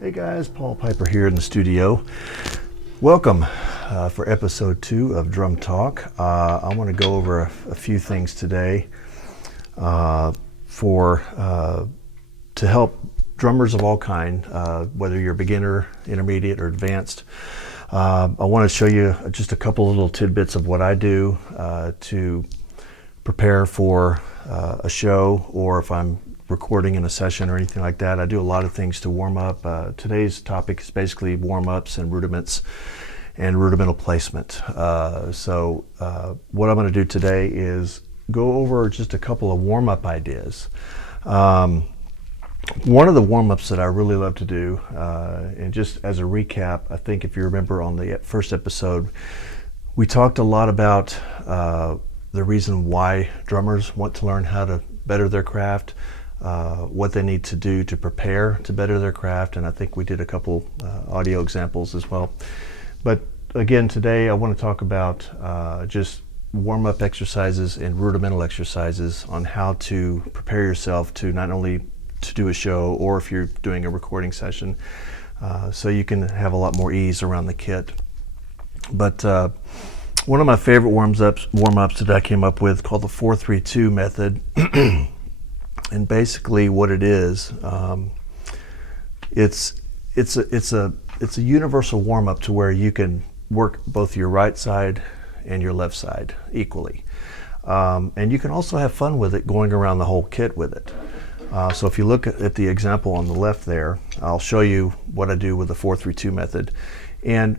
Hey guys, Paul Piper here in the studio. Welcome for episode 2 of Drum Talk. I want to go over a few things today to help drummers of all kind, whether you're beginner, intermediate, or advanced. I want to show you just a couple little tidbits of what I do to prepare for a show, or if I'm recording in a session or anything like that. I do a lot of things to warm up. Today's topic is basically warm-ups and rudiments and rudimental placement. So what I'm going to do today is go over just a couple of warm-up ideas. One of the warm-ups that I really love to do, and just as a recap, I think if you remember on the first episode, we talked a lot about the reason why drummers want to learn how to better their craft, what they need to do to prepare to better their craft, and I think we did a couple audio examples as well. But again, today I want to talk about just warm-up exercises and rudimental exercises on how to prepare yourself to not only to do a show, or if you're doing a recording session, so you can have a lot more ease around the kit. But one of my favorite warm-ups that I came up with, called the 4-3-2 method. And basically what it is, it's a universal warm-up to where you can work both your right side and your left side equally. And you can also have fun with it, going around the whole kit with it. So if you look at the example on the left there, I'll show you what I do with the 4-3-2 method. And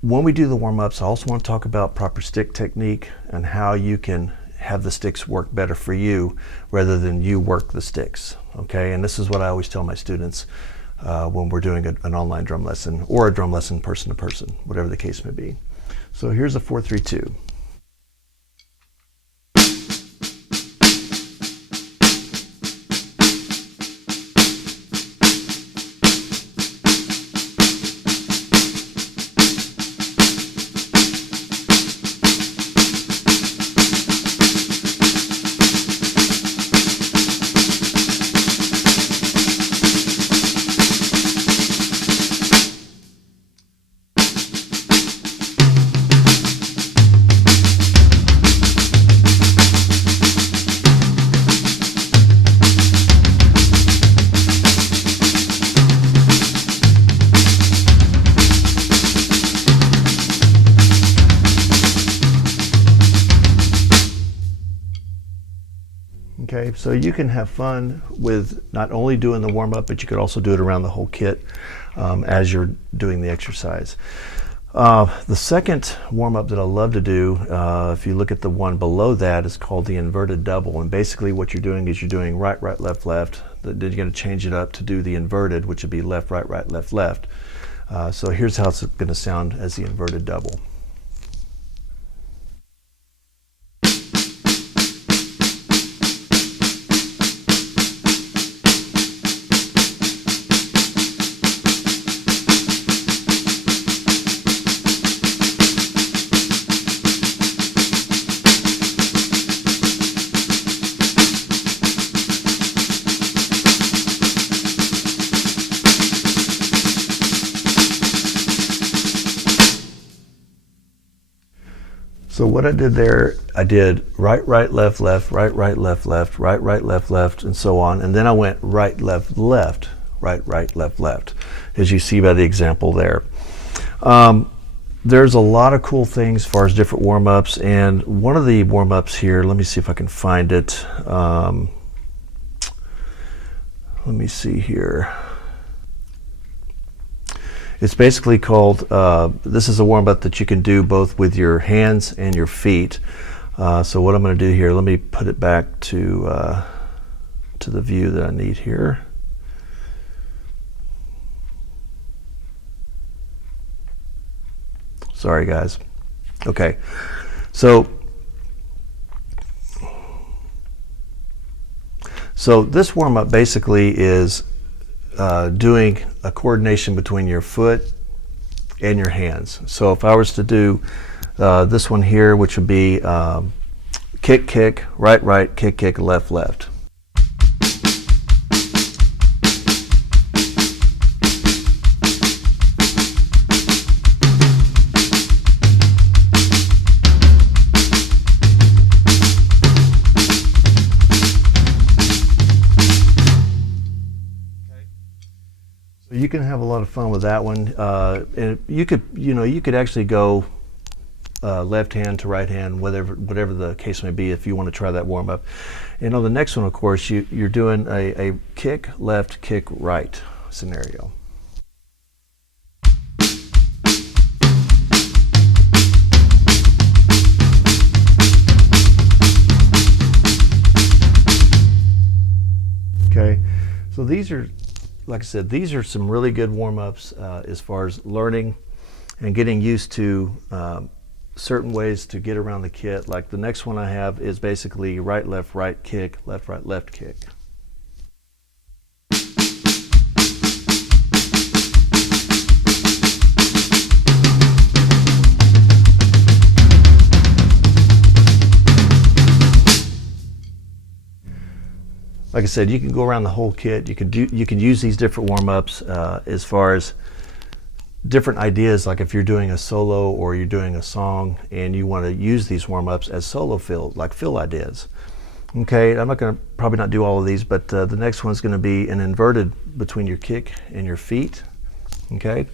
when we do the warm-ups, I also want to talk about proper stick technique and how you can have the sticks work better for you rather than you work the sticks. Okay, and this is what I always tell my students when we're doing an online drum lesson, or a drum lesson person to person, whatever the case may be. So here's a 4-3-2. Okay, so you can have fun with not only doing the warm-up, but you could also do it around the whole kit as you're doing the exercise. The second warm-up that I love to do, if you look at the one below that, is called the inverted double. And basically what you're doing is you're doing right, right, left, left. Then you're going to change it up to do the inverted, which would be left, right, right, left, left. So here's how it's going to sound as the inverted double. So what I did there, I did right, right, left, left, right, right, left, left, right, right, left, left, and so on. And then I went right, left, left, right, right, left, left, as you see by the example there. There's a lot of cool things as far as different warm-ups, and one of the warm-ups here, let me see if I can find it. Let me see here. It's basically called, this is a warm-up that you can do both with your hands and your feet. So what I'm going to do here, let me put it back to the view that I need here. Sorry guys. Okay, so this warm-up basically is doing a coordination between your foot and your hands. So if I was to do this one here, which would be kick, kick, right, right, kick, kick, left, left. You can have a lot of fun with that one, and you could actually go left hand to right hand, whatever the case may be, if you want to try that warm up. And on the next one, of course, you're doing a kick left, kick right scenario. Okay, so these are, like I said, these are some really good warm-ups as far as learning and getting used to certain ways to get around the kit. Like the next one I have is basically right, right kick, left, right, left kick. Like I said, you can go around the whole kit. You can use these different warm-ups as far as different ideas, like if you're doing a solo or you're doing a song and you want to use these warm-ups as solo fill ideas. Okay, I'm not going to probably not do all of these, but the next one's going to be an inverted between your kick and your feet. Okay,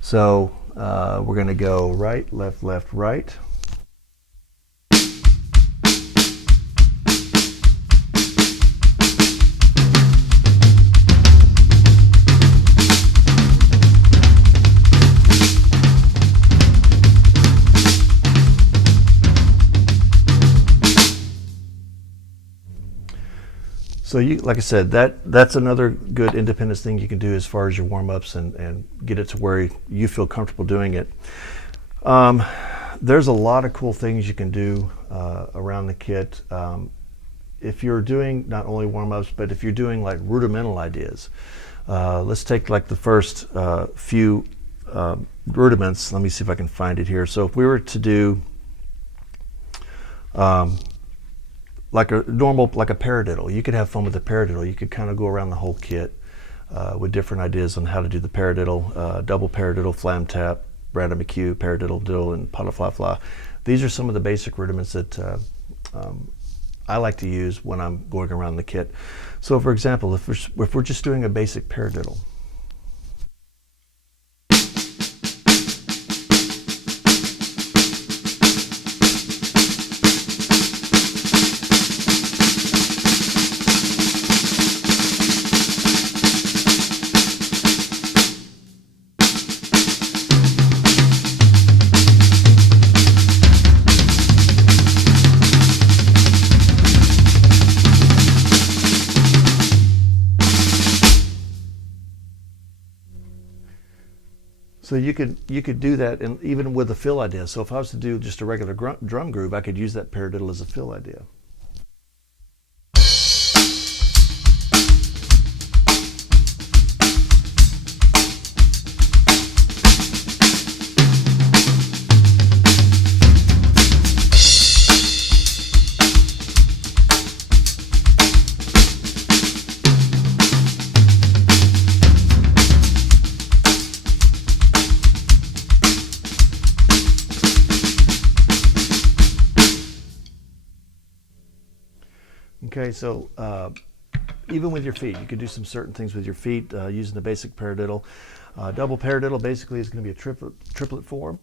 so we're going to go right, left, left, right. So like I said, that's another good independence thing you can do as far as your warm-ups and get it to where you feel comfortable doing it. There's a lot of cool things you can do around the kit. If you're doing not only warm-ups, but if you're doing like rudimental ideas. Let's take like the first few rudiments. Let me see if I can find it here. So if we were to do like a paradiddle. You could have fun with a paradiddle. You could kind of go around the whole kit with different ideas on how to do the paradiddle, double paradiddle, flam tap, Brandon McHugh, paradiddle, diddle, and pata fla fla. These are some of the basic rudiments that I like to use when I'm going around the kit. So for example, if we're just doing a basic paradiddle, so you could do that, and even with a fill idea. So if I was to do just a regular drum groove, I could use that paradiddle as a fill idea. Okay, so even with your feet, you could do some certain things with your feet using the basic paradiddle. Double paradiddle basically is going to be a triplet form.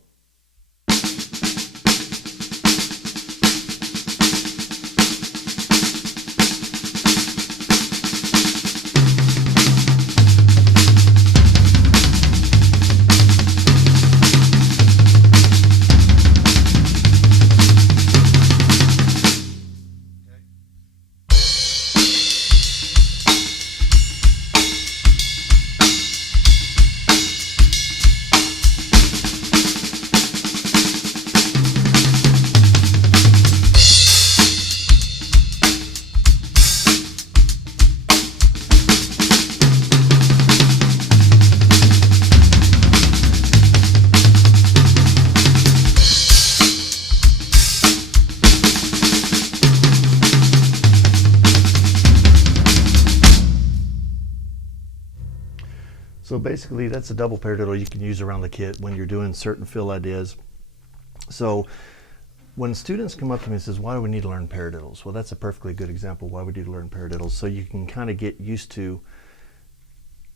So basically that's a double paradiddle you can use around the kit when you're doing certain fill ideas. So when students come up to me and says, why do we need to learn paradiddles? Well, that's a perfectly good example why we need to learn paradiddles. So you can kind of get used to,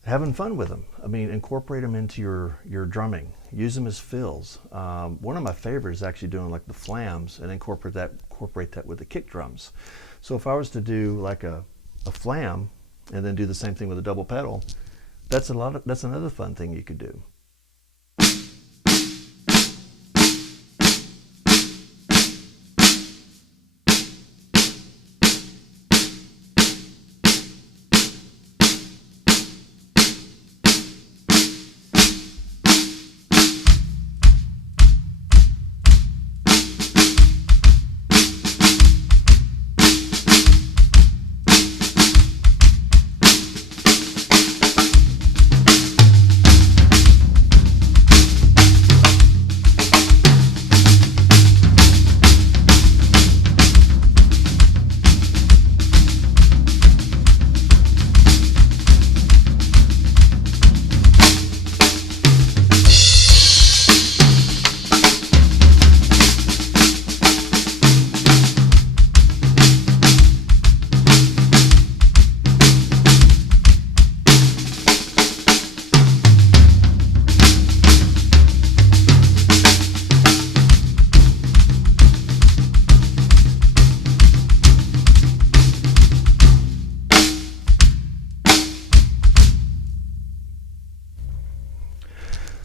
having fun with them. I mean, incorporate them into your drumming. Use them as fills. One of my favorites is actually doing like the flams and incorporate that with the kick drums. So if I was to do like a flam and then do the same thing with a double pedal, that's another fun thing you could do.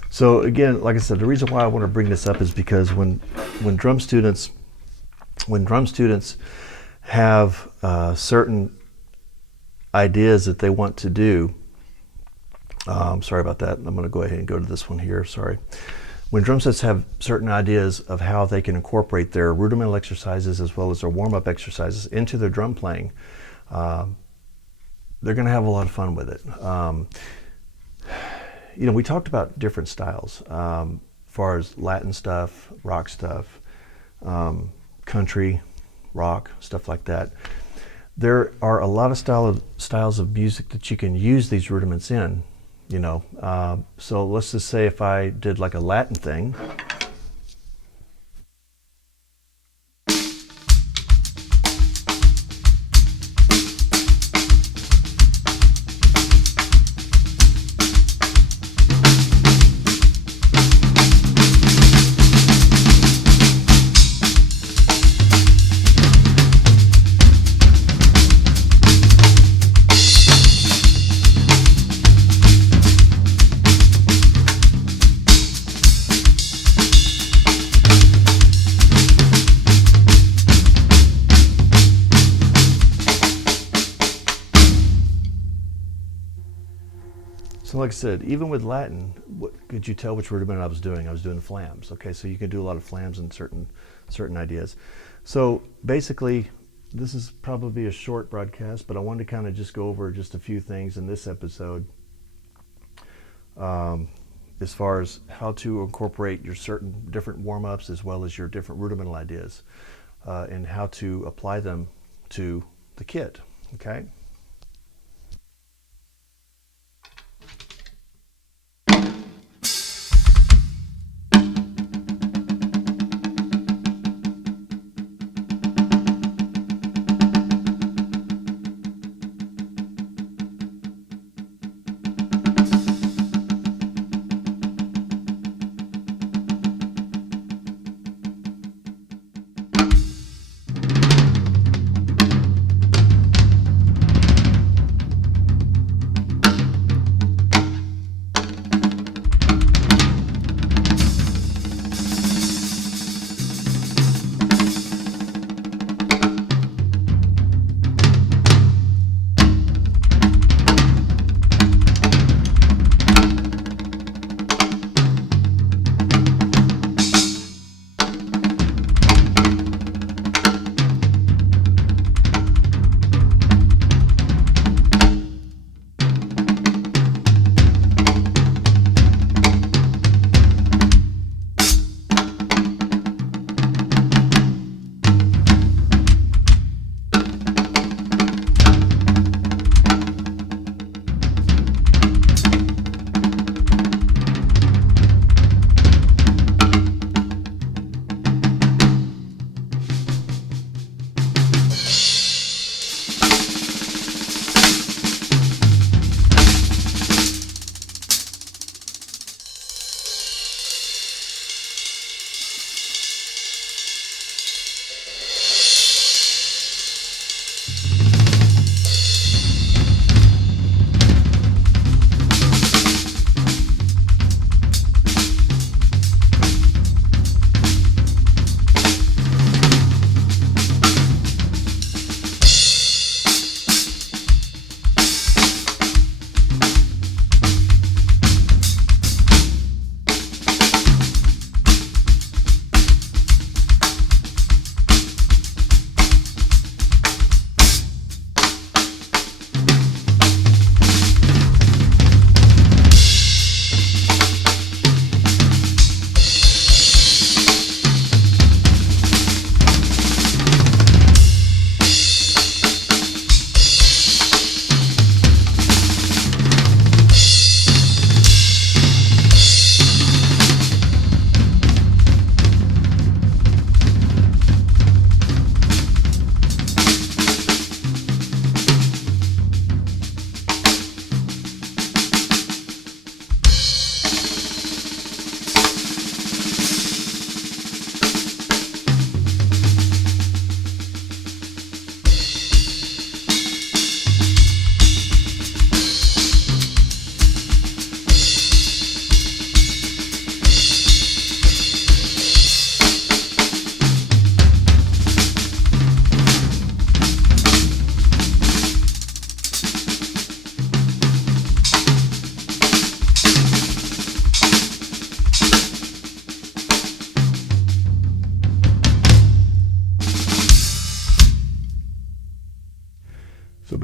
So again, like I said, the reason why I want to bring this up is because when drum students have certain ideas that they want to do, sorry about that. I'm going to go ahead and go to this one here. Sorry. When drum sets have certain ideas of how they can incorporate their rudimental exercises as well as their warm-up exercises into their drum playing, they're going to have a lot of fun with it. You know, we talked about different styles, as far as Latin stuff, rock stuff, country, rock, stuff like that. There are a lot of styles of music that you can use these rudiments in, you know. So let's just say if I did like a Latin thing. So like I said, even with Latin, could you tell which rudiment I was doing? I was doing flams. Okay, so you can do a lot of flams in certain ideas. So basically, this is probably a short broadcast, but I wanted to kind of just go over just a few things in this episode as far as how to incorporate your certain different warm-ups as well as your different rudimental ideas and how to apply them to the kit. Okay.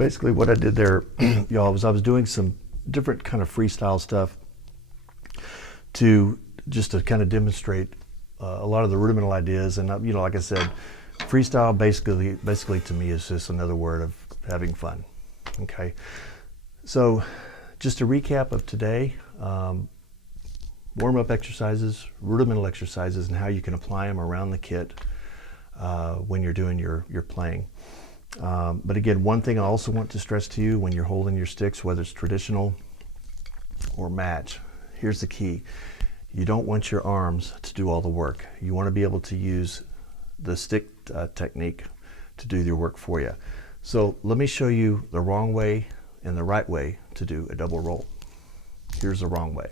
basically what I did there, y'all, was I was doing some different kind of freestyle stuff to just to kind of demonstrate a lot of the rudimental ideas. And you know, like I said, freestyle basically to me is just another word of having fun. Okay, so just a recap of today: warm-up exercises, rudimental exercises, and how you can apply them around the kit when you're doing your playing. But again, one thing I also want to stress to you when you're holding your sticks, whether it's traditional or match, here's the key. You don't want your arms to do all the work. You want to be able to use the stick technique to do your work for you. So let me show you the wrong way and the right way to do a double roll. Here's the wrong way.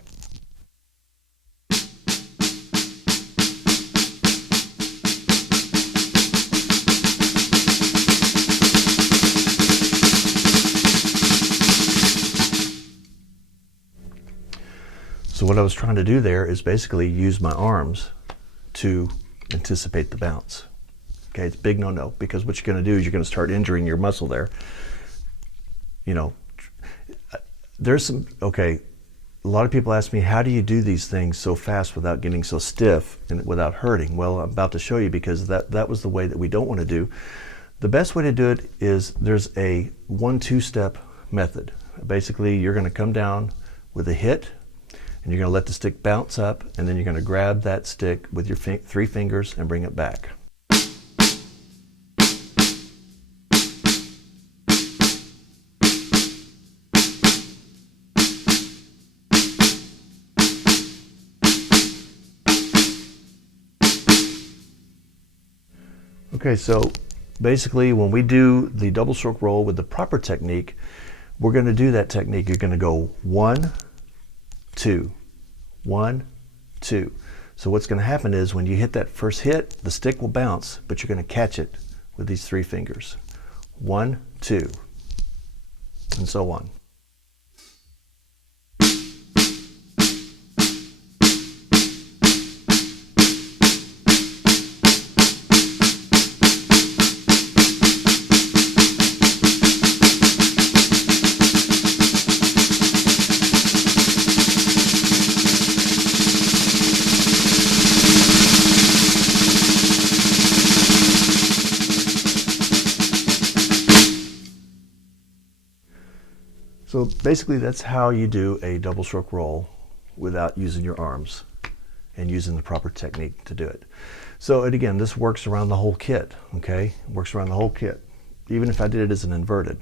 So what I was trying to do there is basically use my arms to anticipate the bounce. Okay, it's a big no-no, because what you're going to do is you're going to start injuring your muscle there. You know, there's some, okay, a lot of people ask me, how do you do these things so fast without getting so stiff and without hurting? Well, I'm about to show you, because that was the way that we don't want to do. The best way to do it is there's a 1-2 step method. Basically, you're going to come down with a hit, and you're going to let the stick bounce up, and then you're going to grab that stick with your 3 fingers and bring it back. Okay, so basically when we do the double stroke roll with the proper technique, we're going to do that technique. You're going to go 1, 2, 1, 2. So what's going to happen is when you hit that first hit, the stick will bounce, but you're going to catch it with these 3 fingers. 1, 2, and so on. So basically that's how you do a double stroke roll without using your arms and using the proper technique to do it. So and again, this works around the whole kit, okay? It works around the whole kit, even if I did it as an inverted.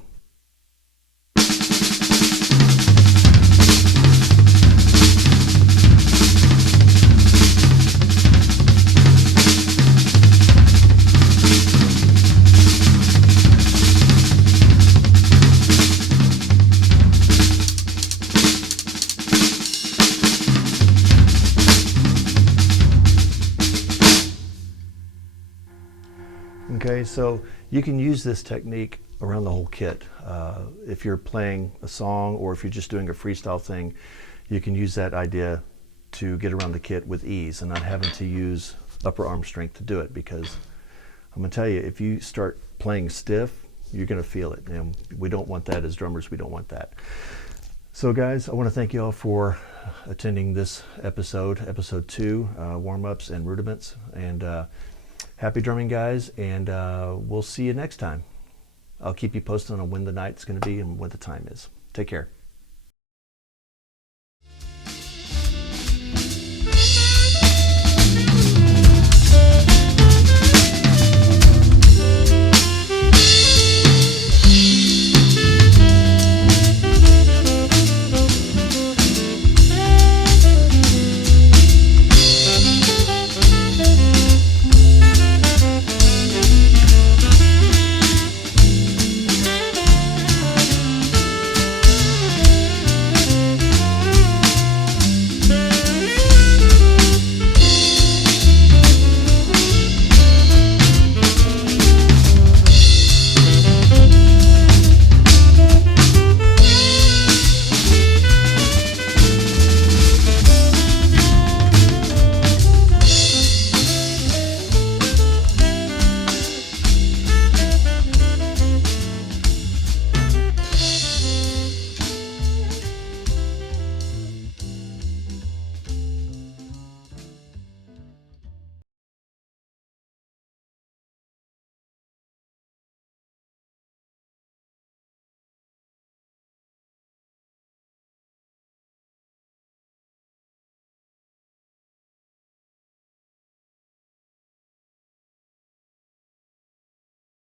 Okay, so you can use this technique around the whole kit. If you're playing a song or if you're just doing a freestyle thing, you can use that idea to get around the kit with ease and not having to use upper arm strength to do it, because I'm going to tell you, if you start playing stiff, you're going to feel it, and we don't want that as drummers. We don't want that. So guys, I want to thank you all for attending this episode 2, warm-ups and rudiments, and happy drumming, guys, and we'll see you next time. I'll keep you posted on when the night's going to be and what the time is. Take care.